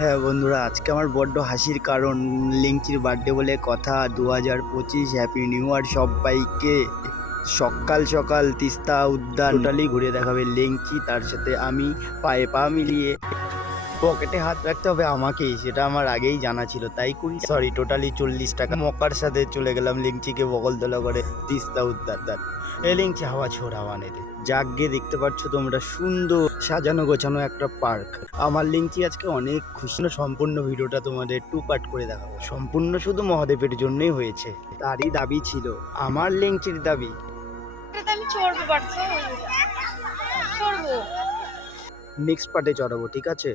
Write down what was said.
হ্যাঁ বন্ধুরা, আজকে আমার বড্ড হাসির কারণ লিংচির বার্থডে বলে কথা। 2025 হ্যাপি নিউ ইয়ার সবাইকে। সকাল সকাল তিস্তা উদ্যান টোটালি ঘুরে দেখাবে লিংচি, তার সাথে আমি পায়ে পা মিলিয়ে পকেটে হাত রাখতে হবে আমাকেই, সেটা আমার আগেই জানা ছিল, তাই টোটালি 40 টাকা মকার সাথে চলে গেলাম লিংচিকে বগলতলা করে তিস্তা উদ্যান। এ লিংচি হাওয়া ছোড় হাওয়া নেতে জাগিয়ে দেখতে পাচ্ছ তোমরা, সুন্দর সাজানো গোছানো একটা পার্ক। আমার লিংচি আজকে অনেক খুশি। সম্পূর্ণ ভিডিওটা তোমাদের 2 পার্ট করে দেখাবো, সম্পূর্ণ শুধু মহাদেবের জন্যই হয়েছে। তারই দাবি ছিল, আমার লিংচির দাবি। আমি চড়বো, নেক্সট পার্টে চড়াবো, ঠিক আছে?